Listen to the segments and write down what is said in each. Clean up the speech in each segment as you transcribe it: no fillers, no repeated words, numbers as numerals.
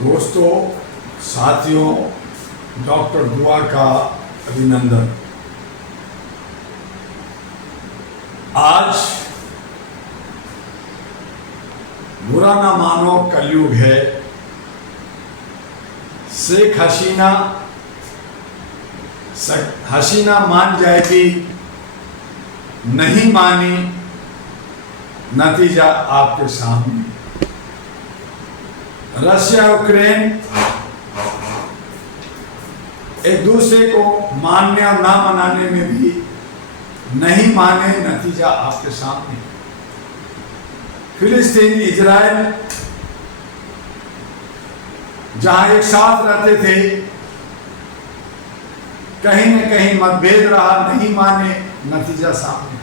दोस्तों, साथियों, डॉक्टर दुआ का अभिनंदन। आज बुरा ना मानो कलयुग है। शेख हसीना मान जाएगी, नहीं मानी, नतीजा आपके सामने। रशिया यूक्रेन एक दूसरे को मानने और ना मनाने में भी नहीं माने, नतीजा आपके सामने। फिलिस्तीन इजराइल जहां एक साथ रहते थे, कहीं न कहीं मतभेद रहा, नहीं माने, नतीजा सामने।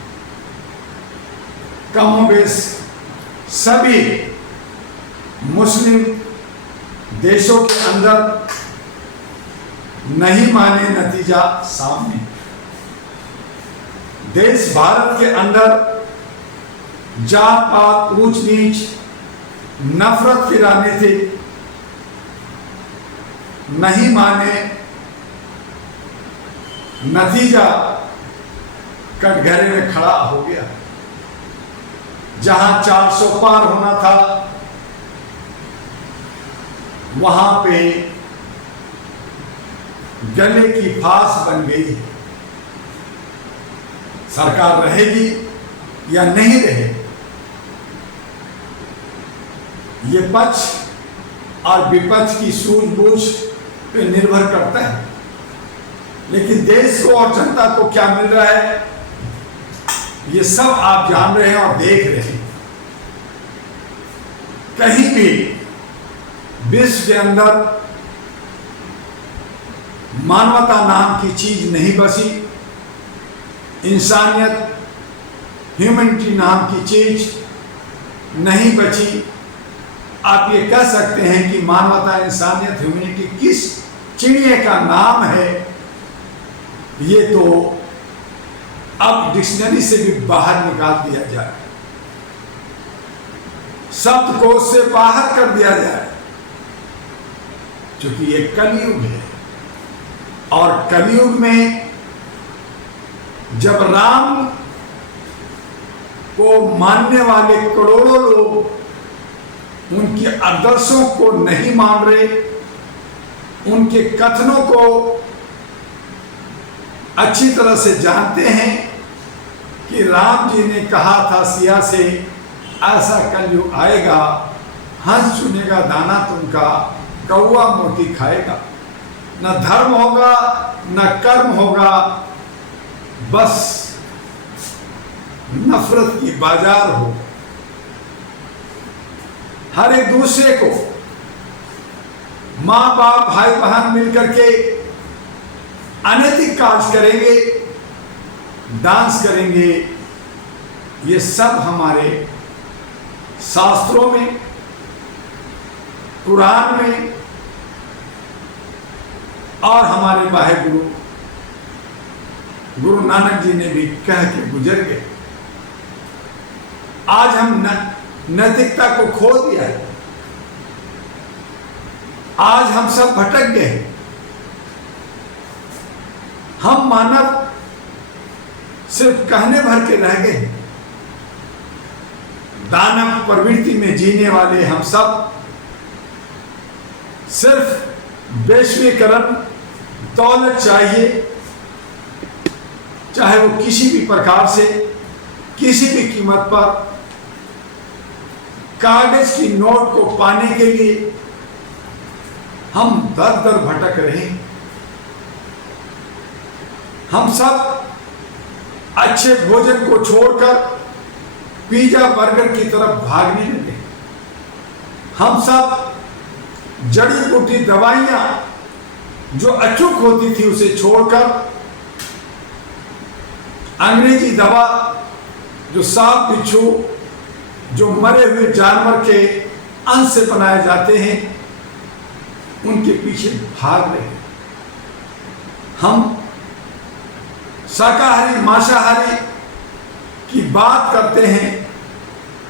कमोबेश सभी मुस्लिम देशों के अंदर नहीं माने, नतीजा सामने। देश भारत के अंदर जात पात, ऊंच नीच, नफरत की राजनीति नहीं माने, नतीजा कटघरे में खड़ा हो गया। जहां 400 पार होना था, वहां पे गले की फांस बन गई है। सरकार रहेगी या नहीं रहे, ये पक्ष और विपक्ष की सूझबूझ पे निर्भर करता है। लेकिन देश को और जनता को क्या मिल रहा है, ये सब आप जान रहे हैं और देख रहे हैं। कहीं भी विश्व के अंदर मानवता नाम की चीज नहीं बसी, इंसानियत, ह्यूमैनिटी नाम की चीज नहीं बची। आप ये कह सकते हैं कि मानवता, इंसानियत, ह्यूमैनिटी किस चिड़िया का नाम है, ये तो अब डिक्शनरी से भी बाहर निकाल दिया जाए, शब्दकोश से बाहर कर दिया जाए, क्योंकि ये कलयुग है। और कलयुग में जब राम को मानने वाले करोड़ों लोग उनके आदर्शों को नहीं मान रहे, उनके कथनों को अच्छी तरह से जानते हैं कि राम जी ने कहा था सिया से, ऐसा कलयुग आएगा, हंस चुनेगा दाना तुमका, कौवा मोती खाएगा। न धर्म होगा, न कर्म होगा, बस नफरत की बाजार हो। हर एक दूसरे को, मां बाप, भाई बहन मिलकर के अनैतिक कार्य करेंगे, डांस करेंगे। ये सब हमारे शास्त्रों में, कुरान में और हमारे बाहे गुरु नानक जी ने भी कह के गुजर गए। आज हम नैतिकता को खो दिया है। आज हम सब भटक गए। हम मानव सिर्फ कहने भर के रह गए। दानव प्रवृत्ति में जीने वाले हम सब सिर्फ वैश्वीकरण, दौलत चाहिए, चाहे वो किसी भी प्रकार से, किसी भी कीमत पर, कागज की नोट को पाने के लिए हम दर दर भटक रहे हैं। हम सब अच्छे भोजन को छोड़कर पिज्जा बर्गर की तरफ भागने लगे। हम सब जड़ी बूटी दवाइयां जो अचूक होती थी उसे छोड़कर अंग्रेजी दवा, जो सांप बिच्छू, जो मरे हुए जानवर के अंश से बनाए जाते हैं, उनके पीछे भाग रहे हैं। हम शाकाहारी, मांसाहारी की बात करते हैं,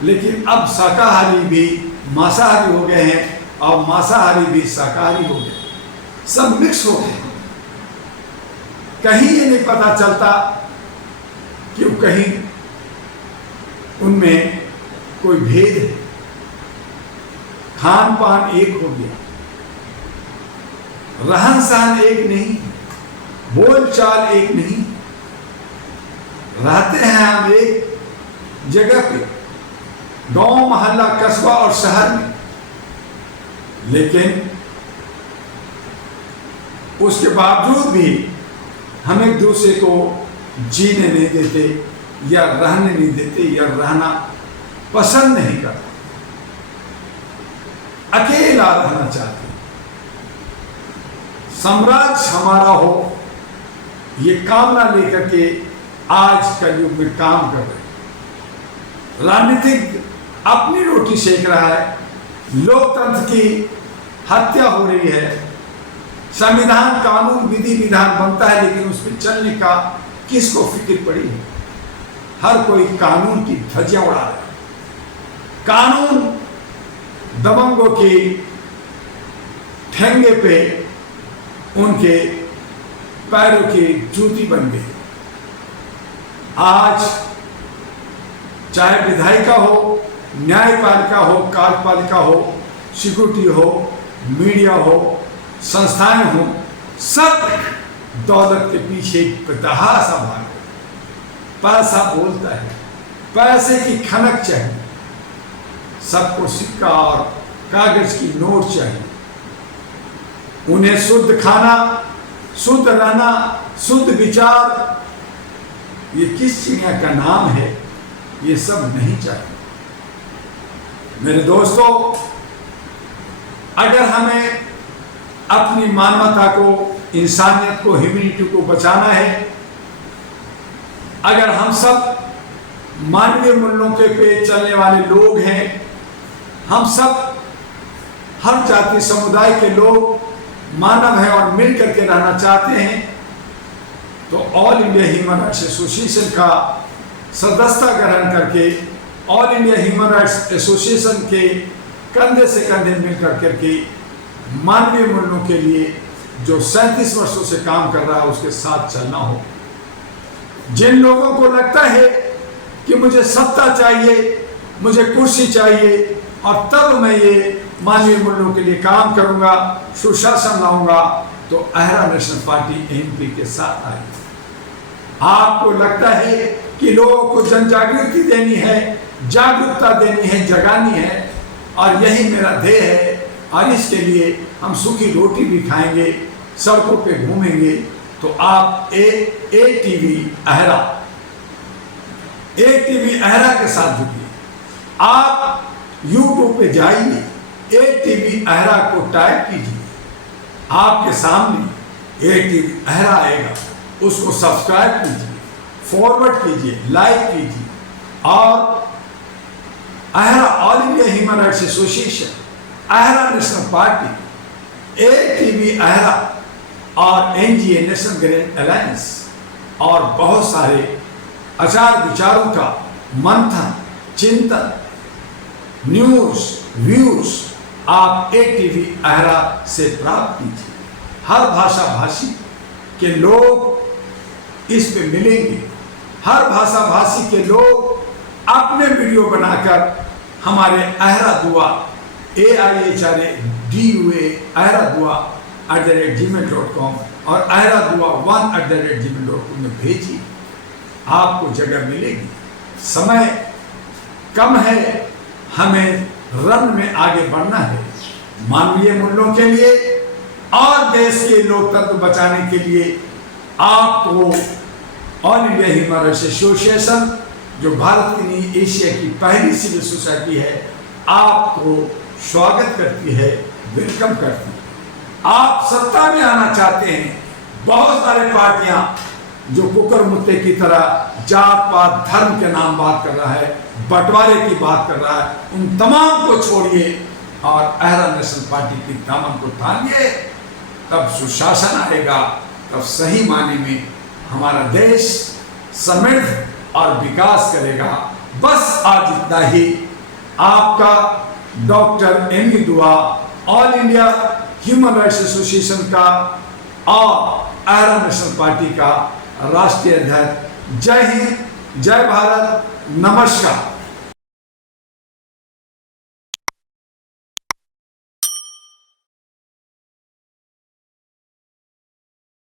लेकिन अब शाकाहारी भी मांसाहारी हो गए हैं और मांसाहारी भी शाकाहारी हो गए, सब मिक्स हो गए। कहीं ये नहीं पता चलता कि कहीं उनमें कोई भेद है। खान पान एक हो गया, रहन सहन एक नहीं, बोल चाल एक नहीं। रहते हैं हम एक जगह पे, गांव, मोहल्ला, कस्बा और शहर में, लेकिन उसके बावजूद भी हम एक दूसरे को जीने नहीं देते, या रहने नहीं देते, या रहना पसंद नहीं करते, अकेला रहना चाहते। साम्राज्य हमारा हो, ये कामना लेकर के आज का युग में काम कर रहे। राजनीतिक अपनी रोटी सेक रहा है, लोकतंत्र की हत्या हो रही है, संविधान, कानून, विधि विधान बनता है, लेकिन उसमें चलने का किसको फिक्र पड़ी है? हर कोई कानून की धज्जियां उड़ा रहा है। कानून दबंगों के ठेंगे पे उनके पैरों की जूती बन गई। आज चाहे विधायिका हो, न्यायपालिका हो, कार्यपालिका हो, सिक्योरिटी हो, मीडिया हो, संस्थाएं हो, सब दौलत के पीछे बेतहाशा भाग रहे। पैसा बोलता है, पैसे की खनक चाहिए, सबको सिक्का और कागज की नोट चाहिए। उन्हें शुद्ध खाना, शुद्ध रहना, शुद्ध विचार, ये किस चिड़िया का नाम है, ये सब नहीं चाहिए। मेरे दोस्तों, अगर हमें अपनी मानवता को, इंसानियत को, ह्यूमैनिटी को बचाना है, अगर हम सब मानवीय मूल्यों के पे चलने वाले लोग हैं, हम सब हर जाति समुदाय के लोग मानव हैं और मिल करके रहना चाहते हैं, तो all India human rights association का सदस्यता ग्रहण करके all India human rights association के कंधे से कंधे मिलकर करके मानवीय मूल्यों के लिए जो 37 वर्षों से काम कर रहा है उसके साथ चलना हो। जिन लोगों को लगता है कि मुझे सत्ता चाहिए, मुझे कुर्सी चाहिए और तब मैं ये मानवीय मूल्यों के लिए काम करूंगा, सुशासन लाऊंगा, तो अहरा नेशनल पार्टी एमपी के साथ आए। आपको लगता है कि लोगों को जन जागृति देनी है, जागरूकता देनी है, जगानी है, और यही मेरा ध्येय है, और इसके लिए हम सूखी रोटी भी खाएंगे, सड़कों पे घूमेंगे, तो आप ATV अहरा के साथ जुड़िए। आप YouTube पे जाइए, ATV अहरा को टाइप कीजिए, आपके सामने ATV अहरा आएगा, उसको सब्सक्राइब कीजिए, फॉरवर्ड कीजिए, लाइक कीजिए, और AHRA all India human rights association, AHRA national party, ATV AHRA और NGA नेशनल ग्रीन अलायंस और बहुत सारे आचार विचारों का मंथन, चिंतन, न्यूज, व्यूज आप ATV अहरा से प्राप्त कीजिए। हर भाषा भाषी के लोग इस पे मिलेंगे, हर भाषा भाषी के लोग अपने वीडियो बनाकर हमारे अहरा दुआ AIHRADUA अहरा दुआ @gmail.com और अहरा दुआ 1 में भेजिए, आपको जगह मिलेगी। समय कम है, हमें रन में आगे बढ़ना है, मानवीय मूल्यों के लिए और देश के लोकतंत्र बचाने के लिए। आपको all India human rights association, जो भारत की नहीं एशिया की पहली सिविल सोसाइटी है, आपको स्वागत करती है, वेलकम करती है। आप सत्ता में आना चाहते हैं, बहुत सारे पार्टियां जो कुकर मुत्ते की तरह जात पात धर्म के नाम बात कर रहा है, बंटवारे की बात कर रहा है, उन तमाम को छोड़िए और अहरा नेशनल पार्टी की दामन को थामिए, तब सुशासन आएगा, तब सही माने में हमारा देश समृद्ध और विकास करेगा। बस आज इतना ही। आपका डॉक्टर एमी दुआ, all India human rights association का और आयरन नेशनल पार्टी का राष्ट्रीय अध्यक्ष। जय हिंद, जय भारत, नमस्कार।